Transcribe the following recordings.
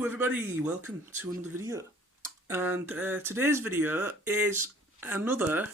Hello everybody, welcome to another video. And today's video is another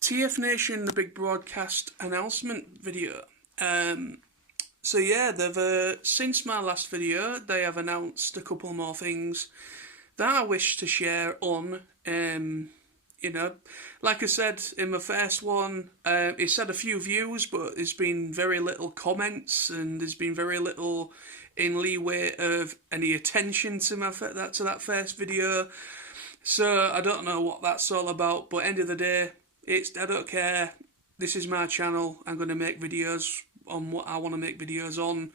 TFNation Big Broadcast announcement video. So yeah, they've since my last video, they have announced a couple more things that I wish to share on. You know, like I said in my first one, it's had a few views, but there's been very little comments, and there's been very little in leeway of any attention to that first video. So I don't know what that's all about, but end of the day, I don't care. This is my channel. I'm going to make videos on what I want to make videos on.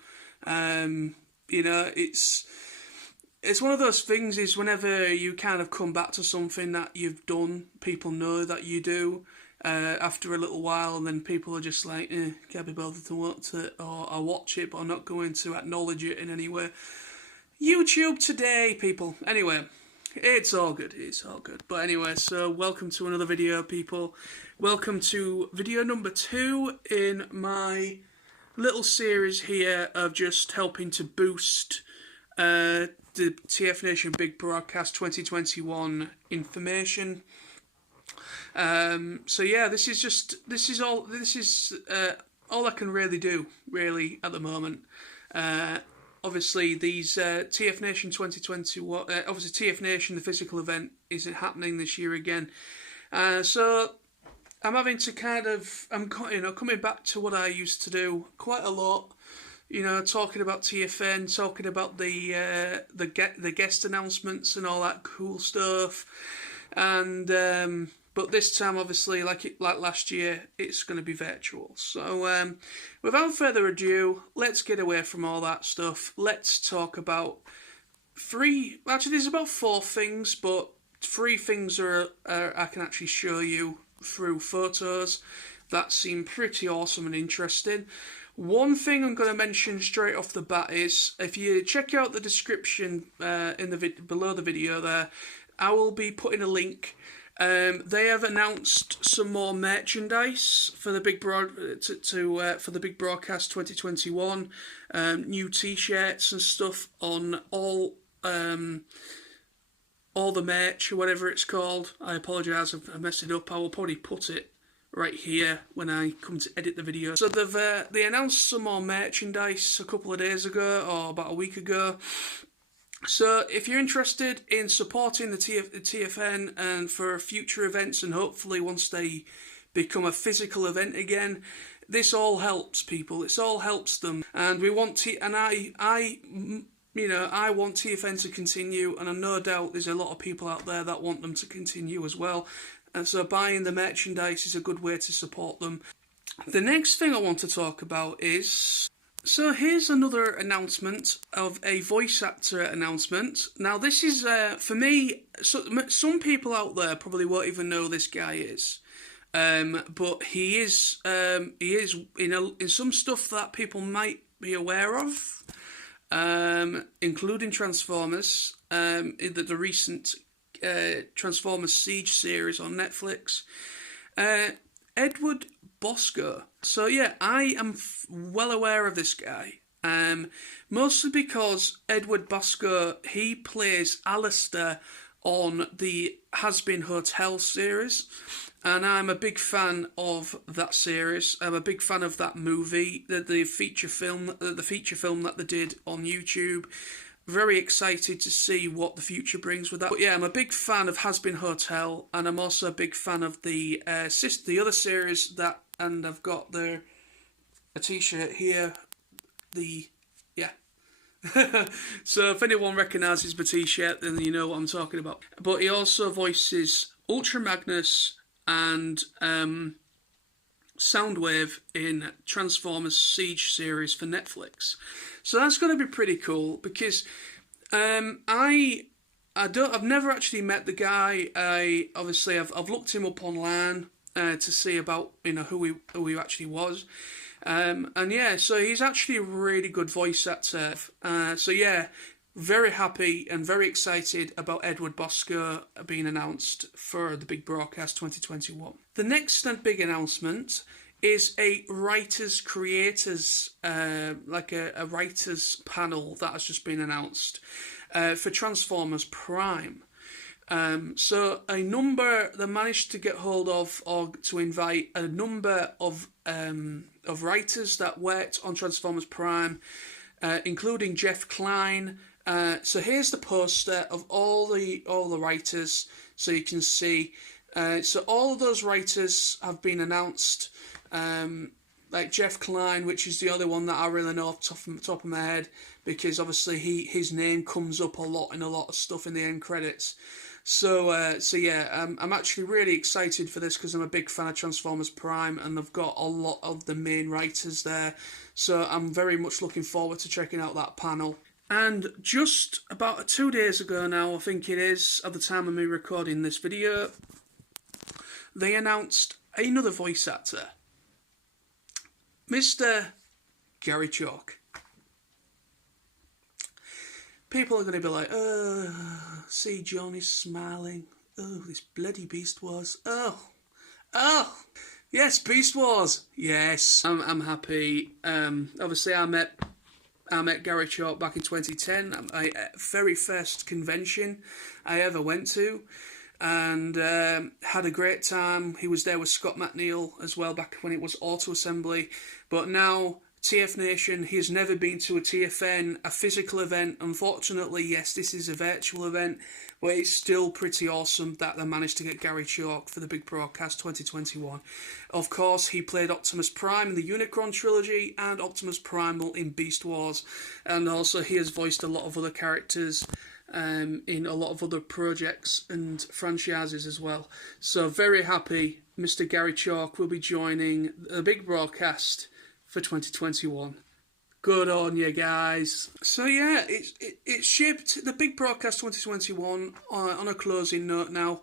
You know, it's one of those things is whenever you kind of come back to something that you've done, people know that you do after a little while, and then people are just like, can't be bothered to watch it, or I watch it, but I'm not going to acknowledge it in any way. YouTube today, people. Anyway, it's all good, it's all good. But anyway, so welcome to another video, people. Welcome to video number 2 in my little series here of just helping to boost the TFNation Big Broadcast 2021 information. So yeah, this is all I can really do at the moment. Obviously these TFNation 2021, obviously TFNation the physical event isn't happening this year again. So I'm having to coming back to what I used to do quite a lot. You know, talking about TFN, talking about the guest announcements and all that cool stuff, and but this time, obviously, like last year, it's going to be virtual. So, without further ado, let's get away from all that stuff. Let's talk about actually, there's about 4 things, but 3 things I can actually show you through photos that seem pretty awesome and interesting. One thing I'm going to mention straight off the bat is, if you check out the description below the video there, I will be putting a link. They have announced some more merchandise for the Big for the Big Broadcast 2021. New T-shirts and stuff on all the merch, or whatever it's called. I apologise if I messed it up. I will probably put it right here when I come to edit the video. So they announced some more merchandise a couple of days ago, or about a week ago. So if you're interested in supporting the TFN and for future events, and hopefully once they become a physical event again, this all helps people. It all helps them, and we want I want TFN to continue, and I'm no doubt there's a lot of people out there that want them to continue as well. And so buying the merchandise is a good way to support them. The next thing I want to talk about is, so here's another announcement of a voice actor announcement. Now this is, for me, some people out there probably won't even know who this guy is. But he is in some stuff that people might be aware of, including Transformers, the recent Transformers Siege series on Netflix. Edward Bosco. So yeah, I am well aware of this guy, mostly because Edward Bosco, he plays Alistair on the Has Been Hotel series, and I'm a big fan of that series. I'm a big fan of that movie, the feature film that they did on YouTube. Very excited to see what the future brings with that. But yeah, I'm a big fan of Has Been Hotel, and I'm also a big fan of the other series that, and I've got a t-shirt here. So if anyone recognises my t-shirt, then you know what I'm talking about. But he also voices Ultra Magnus and Soundwave in Transformers Siege series for Netflix. So that's going to be pretty cool, because I've never actually met the guy. I've looked him up online to see about who he actually was. And yeah, so he's actually a really good voice actor. So yeah, very happy and very excited about Edward Bosco being announced for the Big Broadcast 2021. The next big announcement is a writers creators like a writers panel that has just been announced for Transformers Prime. So they managed to get hold of or to invite a number of writers that worked on Transformers Prime, including Jeff Klein. So here's the poster of all the writers, so you can see. So all of those writers have been announced. Like Jeff Klein, which is the other one that I really know off the top of my head, because obviously his name comes up a lot in a lot of stuff in the end credits. So yeah, I'm actually really excited for this because I'm a big fan of Transformers Prime, and they've got a lot of the main writers there. So I'm very much looking forward to checking out that panel. And just about 2 days ago now, I think it is, at the time of me recording this video, they announced another voice actor, Mr. Gary Chalk. People are going to be like, oh, see, John is smiling. Oh, this bloody Beast Wars. Oh, yes, Beast Wars. Yes, I'm happy. Obviously, I met Gary Chalk back in 2010. My very first convention I ever went to, and had a great time. He was there with Scott McNeil as well back when it was Auto Assembly. But now TFNation, he has never been to a TFN, a physical event. Unfortunately, yes, this is a virtual event, but it's still pretty awesome that they managed to get Gary Chalk for the Big Broadcast 2021. Of course, he played Optimus Prime in the Unicron trilogy and Optimus Primal in Beast Wars, and also he has voiced a lot of other characters in a lot of other projects and franchises as well. So very happy Mr. Gary Chalk will be joining the Big Broadcast for 2021. Good on you guys. So yeah, it shipped the Big Broadcast 2021 on a closing note now.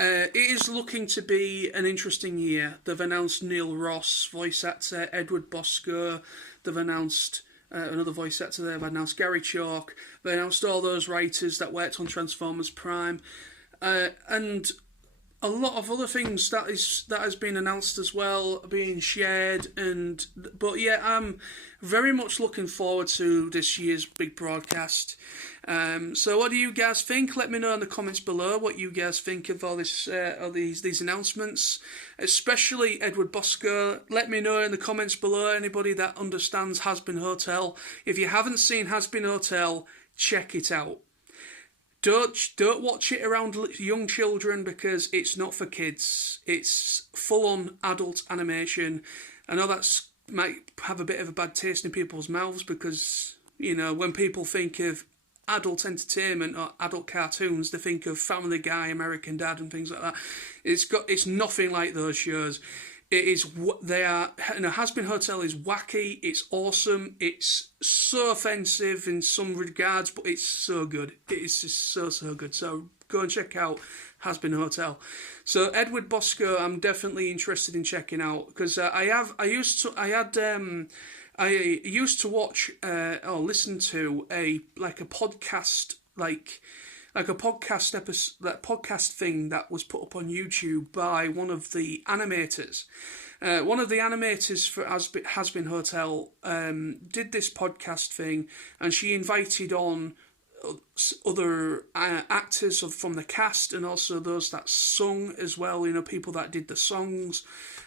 It is looking to be an interesting year. They've announced Neil Ross, voice actor, Edward Bosco. They've announced another voice actor there. They've announced Gary Chalk. They announced all those writers that worked on Transformers Prime. And a lot of other things that has been announced as well, being shared. But yeah, I'm very much looking forward to this year's Big Broadcast. So what do you guys think? Let me know in the comments below what you guys think of all this, these announcements, especially Edward Bosco. Let me know in the comments below, anybody that understands Has-Been Hotel. If you haven't seen Has-Been Hotel, check it out. Don't watch it around young children because it's not for kids. It's full-on adult animation. I know that's might have a bit of a bad taste in people's mouths because, you know, when people think of adult entertainment or adult cartoons, they think of Family Guy, American Dad, and things like that. It's nothing like those shows. It is what they are. You know, Has-Been Hotel is wacky. It's awesome. It's so offensive in some regards, but it's so good. It is just so good. So go and check out Has-Been Hotel. So Edward Bosco, I'm definitely interested in checking out because I used to watch or listen to a podcast like a podcast episode, that podcast thing that was put up on YouTube by one of the animators. One of the animators for Has-Been Hotel did this podcast thing, and she invited on other actors from the cast and also those that sung as well, you know, people that did the songs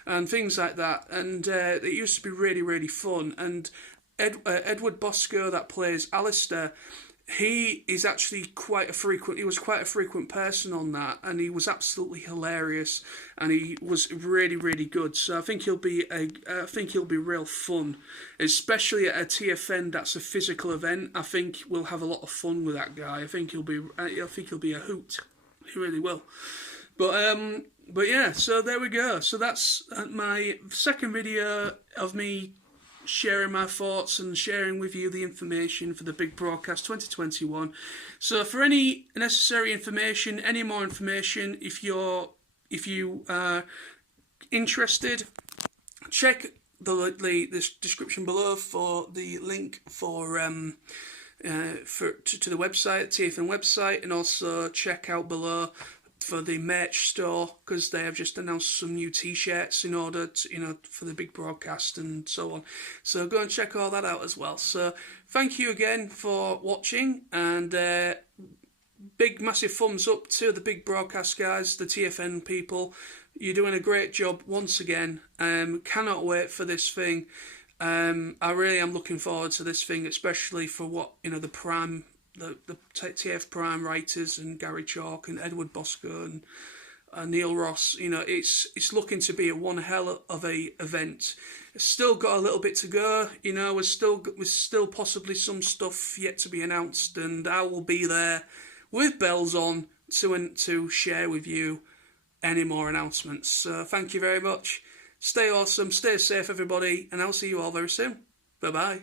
and things like that. And it used to be really, really fun. And Edward Bosco, that plays Alistair, he is actually quite a frequent person on that, and he was absolutely hilarious, and he was really, really good. So I think he'll be real fun, especially at a TFN that's a physical event. I think we'll have a lot of fun with that guy. I think he'll be a hoot. He really will. But yeah, so there we go. So that's my second video of me sharing my thoughts and sharing with you the information for the Big Broadcast 2021. So for any necessary information, any more information, if you are interested, check the description below for the link for to the website, TFN website, and also check out below for the merch store, because they have just announced some new t-shirts in order to, for the big broadcast and so on. So go and check all that out as well. So thank you again for watching, and big massive thumbs up to the big broadcast guys, the TFN people. You're doing a great job once again. Cannot wait for this thing. I really am looking forward to this thing, especially for what the Prime, the TF Prime writers, and Gary Chalk and Edward Bosco and Neil Ross. It's looking to be one hell of a event. It's still got a little bit to go. We're still possibly some stuff yet to be announced, and I will be there with bells on to share with you any more announcements. So thank you very much. Stay awesome, stay safe everybody, and I'll see you all very soon. Bye bye.